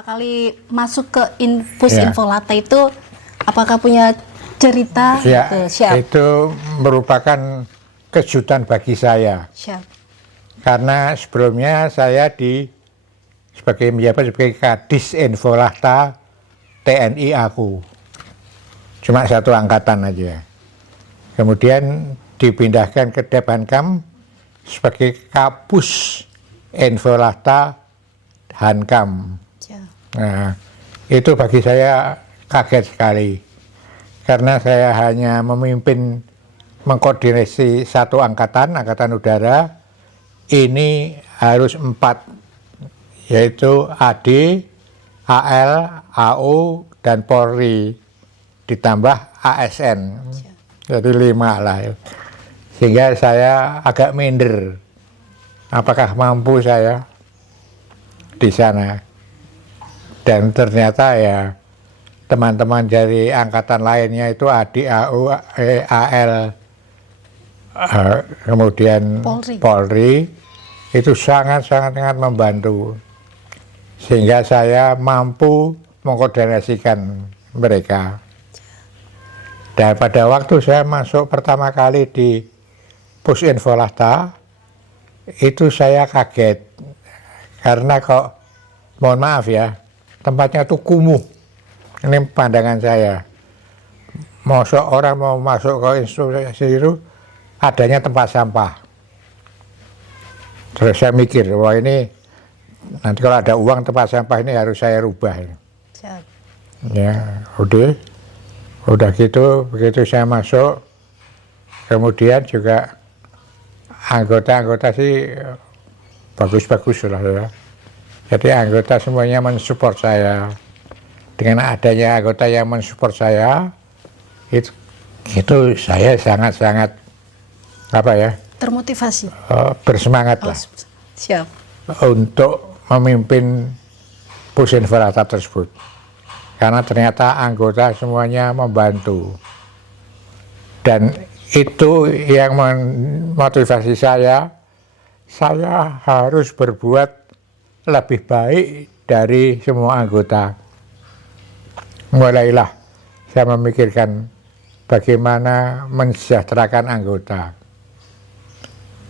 pertama kali masuk ke Pus Ya. Infolate itu apakah punya cerita? Ya, Siap. itu merupakan kejutan bagi saya. Siap. Karena sebelumnya saya sebagai Kadis Infolata TNI aku. Cuma satu angkatan aja. Kemudian dipindahkan ke Depankam sebagai Kapus Infolata Hankam. Siap. Nah, itu bagi saya kaget sekali. Karena saya hanya mengkoordinasi satu angkatan udara. Ini harus 4, yaitu AD, AL, AO, dan Polri, ditambah ASN, jadi 5 lah. Sehingga saya agak minder, apakah mampu saya di sana. Dan ternyata ya teman-teman dari angkatan lainnya itu AD, AO, AL, kemudian Polri itu sangat-sangat membantu, sehingga saya mampu mengkoordinasikan mereka. Dan pada waktu saya masuk pertama kali di Pus Infolata, itu saya kaget karena kok, mohon maaf ya, tempatnya tuh kumuh. Ini pandangan saya. Masuk orang mau masuk ke institusi itu adanya tempat sampah. Terus saya mikir, wah ini nanti kalau ada uang tempat sampah ini harus saya rubah. Siap. Ya, udah gitu, begitu saya masuk, kemudian juga anggota-anggota sih bagus-bagus lah ya. Jadi anggota semuanya mensupport saya. Dengan adanya anggota yang mensupport saya, itu saya sangat-sangat Termotivasi. bersemangat lah Siap. untuk memimpin Pus Infolata tersebut, karena ternyata anggota semuanya membantu, dan itu yang memotivasi saya harus berbuat lebih baik dari semua anggota. Mulailah saya memikirkan bagaimana mensejahterakan anggota.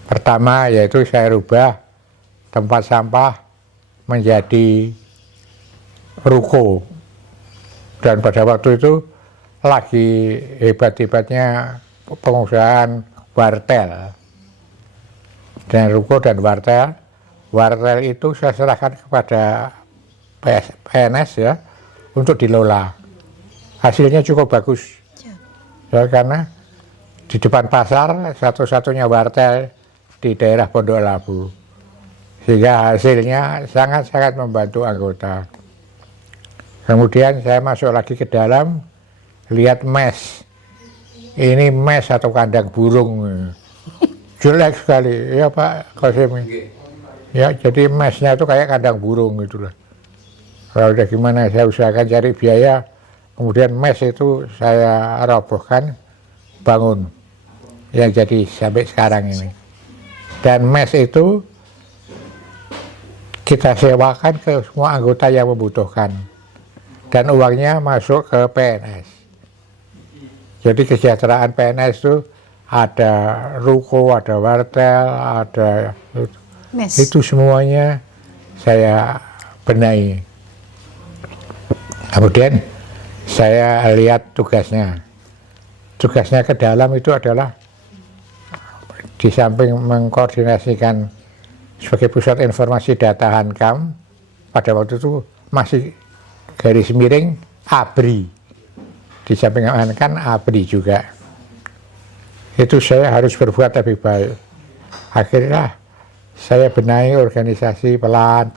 Pertama yaitu saya rubah tempat sampah menjadi ruko. Dan pada waktu itu lagi hebat-hebatnya pengusahaan wartel. Dan ruko dan wartel. Wartel itu saya serahkan kepada PNS ya, untuk dilola. Hasilnya cukup bagus. Ya, karena di depan pasar satu-satunya wartel di daerah Pondok Labu, sehingga hasilnya sangat-sangat membantu anggota. Kemudian saya masuk lagi ke dalam, lihat mes. Ini mes atau kandang burung, jelek sekali ya Pak Qasim. Ya, jadi mesnya itu kayak kandang burung gitulah. Kalau udah gimana, saya usahakan cari biaya, kemudian mes itu saya robohkan, bangun yang jadi sampai sekarang ini. Dan mes itu kita sewakan ke semua anggota yang membutuhkan, dan uangnya masuk ke PNS. Jadi kesejahteraan PNS itu ada ruko, ada wartel, ada mes. Itu semuanya saya benahi. Kemudian saya lihat tugasnya ke dalam itu adalah di samping mengkoordinasikan sebagai pusat informasi data Hankam, pada waktu itu masih garis miring ABRI, di samping Hankam ABRI juga. Itu saya harus berbuat lebih baik. Akhirnya saya benahi organisasi pelan.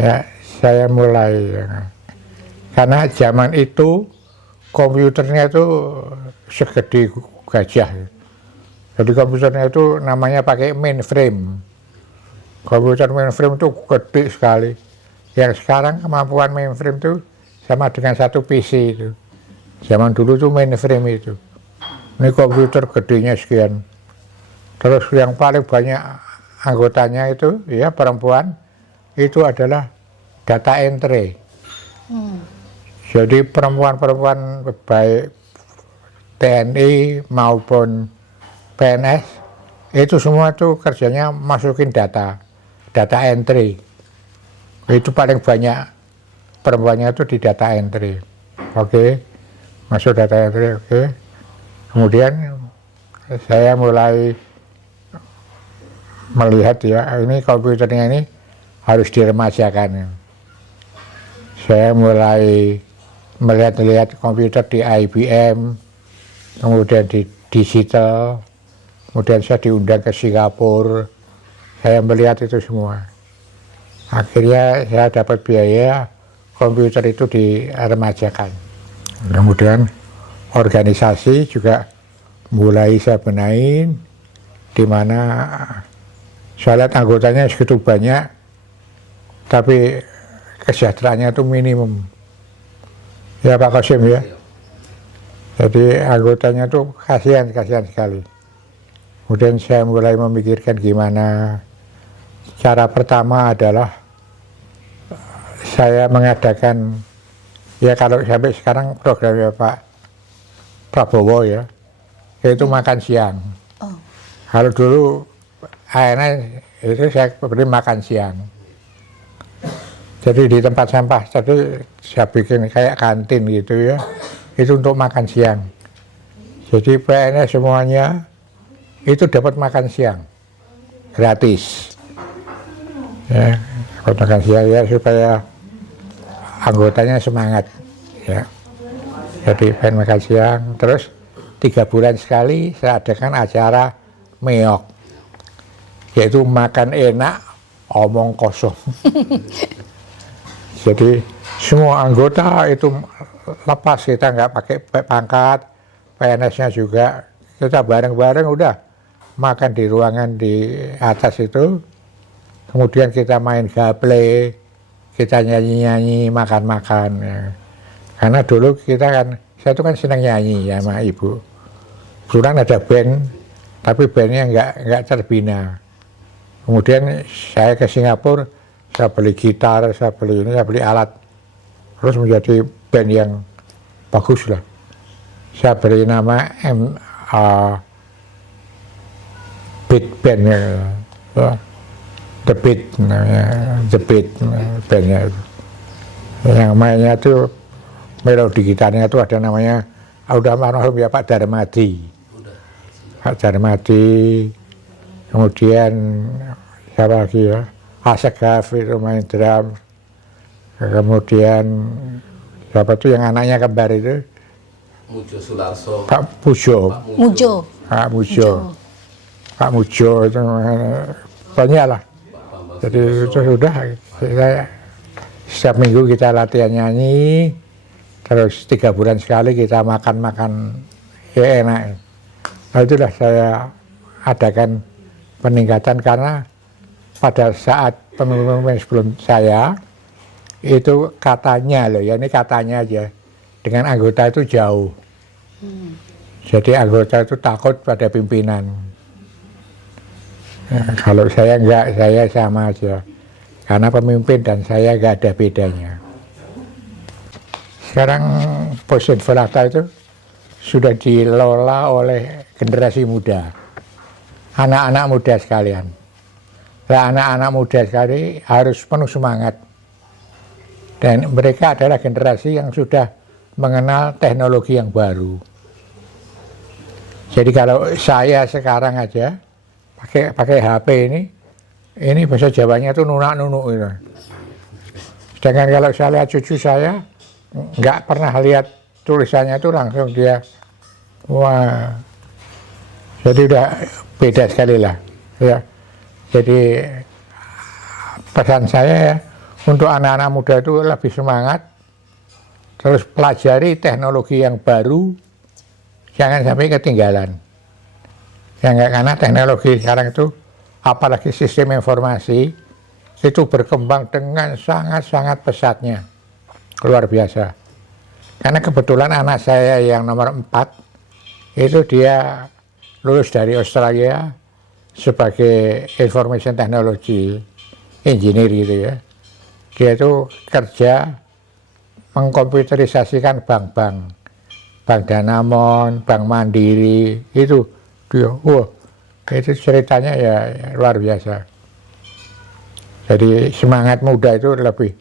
Ya, saya mulai, karena zaman itu komputernya itu segede gajah. Jadi komputernya itu namanya pakai mainframe. Komputer mainframe itu gede sekali. Yang sekarang kemampuan mainframe itu sama dengan satu PC itu. Zaman dulu tuh mainframe itu. Ini komputer gedenya sekian. Terus yang paling banyak anggotanya itu ya perempuan, itu adalah data entry. Hmm. Jadi perempuan-perempuan baik TNI maupun PNS itu semua tuh kerjanya masukin data entry. Itu paling banyak perempuannya itu di data entry. Oke, masuk data entry. Oke. Kemudian saya mulai melihat ya, ini komputernya ini harus diremajakan. Saya mulai melihat komputer di IBM, kemudian di digital, kemudian saya diundang ke Singapura, saya melihat itu semua. Akhirnya saya dapat biaya komputer itu diremajakan. Kemudian organisasi juga mulai saya benahin, di mana saya lihat anggotanya segitu banyak, tapi kesejahteraannya itu minimum. Ya Pak Qasim ya. Jadi anggotanya tuh kasihan sekali. Kemudian saya mulai memikirkan gimana. Cara pertama adalah saya mengadakan, ya kalau sampai sekarang programnya Pak Prabowo ya, yaitu makan siang. Oh. Kalau dulu akhirnya itu saya beri makan siang. Jadi di tempat sampah tadi saya bikin kayak kantin gitu ya, itu untuk makan siang. Jadi PNS semuanya itu dapat makan siang gratis. Ya, dapat makan siang ya supaya anggotanya semangat. Ya. Jadi pengen makan siang, terus 3 bulan sekali saya adakan acara meok, yaitu makan enak, omong kosong. Jadi semua anggota itu lepas, kita nggak pakai pangkat, PNS-nya juga, kita bareng-bareng udah makan di ruangan di atas itu, kemudian kita main gaple, kita nyanyi-nyanyi, makan-makan. Ya. Karena dulu kita kan, saya tuh kan senang nyanyi ya sama ibu. Kebetulan ada band, tapi bandnya nggak terbina. Kemudian saya ke Singapura, saya beli gitar, saya beli alat, terus menjadi band yang bagus lah. Saya beri nama Beat Band, ya. The Beat, namanya, The Beat bandnya itu. Yang mainnya itu melodi gitarnya itu ada namanya, udah almarhum ya Pak Darmadi. Pak Darmadi, kemudian siapa lagi ya? Asegaf itu main drum, kemudian siapa tuh yang anaknya kembar itu? Mujo Sularso. Pak Mujo. Mujo. Pak Mujo. Pak Mujo itu banyak lah. Jadi itu sudah, setiap minggu kita latihan nyanyi, terus 3 bulan sekali kita makan ya enak. Nah itulah saya adakan peningkatan karena pada saat pemimpin sebelum saya itu katanya loh ya, ini katanya aja, dengan anggota itu jauh. Jadi anggota itu takut pada pimpinan. Ya, kalau saya enggak, saya sama aja, karena pemimpin dan saya enggak ada bedanya. Sekarang Posin Volata itu sudah dikelola oleh generasi muda, anak-anak muda sekalian. Nah, anak-anak muda sekali harus penuh semangat, dan mereka adalah generasi yang sudah mengenal teknologi yang baru. Jadi kalau saya sekarang aja pakai HP ini bahasa Jawanya tuh nunak-nunuk gitu. Sedangkan kalau saya lihat cucu saya, nggak pernah lihat tulisannya itu langsung dia, wah, jadi udah beda sekali lah ya. Jadi pesan saya ya, untuk anak-anak muda itu lebih semangat, terus pelajari teknologi yang baru, jangan sampai ketinggalan. Ya enggak, karena teknologi sekarang itu, apalagi sistem informasi, itu berkembang dengan sangat-sangat pesatnya, luar biasa. Karena kebetulan anak saya yang nomor 4, itu dia lulus dari Australia, sebagai information technology engineer gitu ya. dia itu kerja mengkomputerisasikan bank-bank, Bank Danamon, Bank Mandiri, itu dia, wah, itu ceritanya ya luar biasa. Jadi semangat muda itu lebih.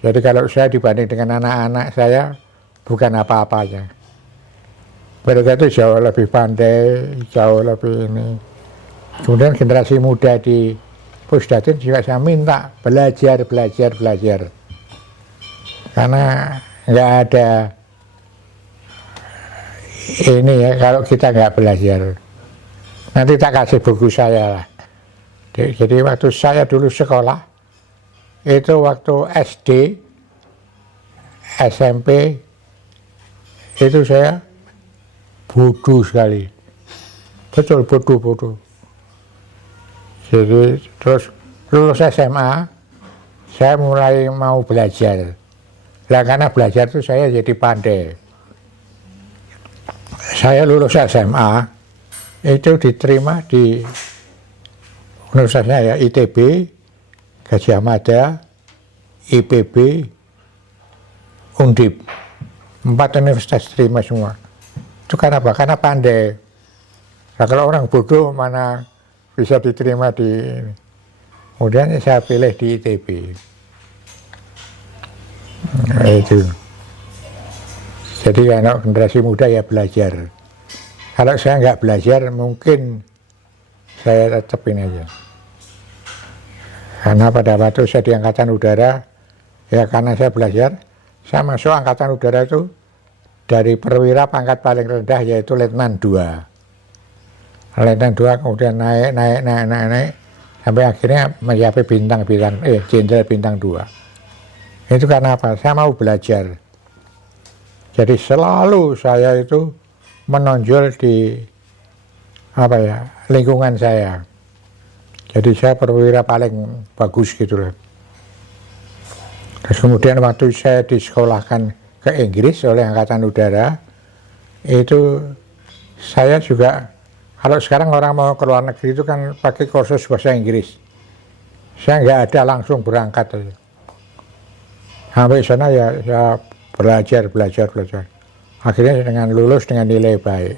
Jadi kalau saya dibanding dengan anak-anak saya, bukan apa-apanya. Mereka itu jauh lebih pandai, jauh lebih ini. Kemudian generasi muda di Pusdatin juga saya minta belajar. Karena nggak ada ini ya, kalau kita nggak belajar. Nanti tak kasih buku saya lah. Jadi waktu saya dulu sekolah, itu waktu SD, SMP, itu saya bodoh sekali. Betul, bodoh. Jadi terus lulus SMA, saya mulai mau belajar. Lah karena belajar itu saya jadi pandai. Saya lulus SMA, itu diterima di universitasnya ya, ITB, Gadjah Mada, IPB, Undip. 4 universitas terima semua. Itu karena apa? Karena pandai. Nah, kalau orang bodoh mana bisa diterima di ini. Kemudian saya pilih di ITB. Nah, itu. Jadi kalau generasi muda ya belajar. Kalau saya nggak belajar mungkin saya tetapin aja. Karena pada waktu saya di Angkatan Udara, ya karena saya belajar, saya masuk Angkatan Udara itu dari perwira pangkat paling rendah yaitu Letnan 2. Letnan 2 kemudian naik sampai akhirnya mencapai Jenderal bintang 2. Itu karena apa? Saya mau belajar. Jadi selalu saya itu menonjol di lingkungan saya. Jadi saya perwira paling bagus gitu loh. Terus kemudian waktu saya disekolahkan ke Inggris oleh Angkatan Udara, itu saya juga, kalau sekarang orang mau ke luar negeri itu kan pakai kursus bahasa Inggris. Saya nggak ada, langsung berangkat aja. Sampai sana ya saya belajar. Akhirnya dengan lulus dengan nilai baik.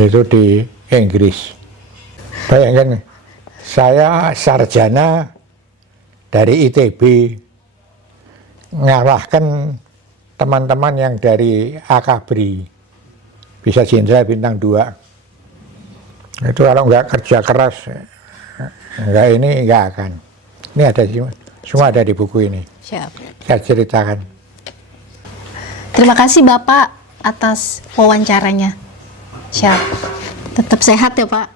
Itu di Inggris. Bayangkan, saya sarjana dari ITB, ngalahkan teman-teman yang dari Akabri, bisa Jenderal bintang 2. Itu kalau nggak kerja keras, nggak akan. Ini ada semua ada di buku ini. Siap. Saya ceritakan. Terima kasih Bapak atas wawancaranya. Siap. Tetap sehat ya Pak.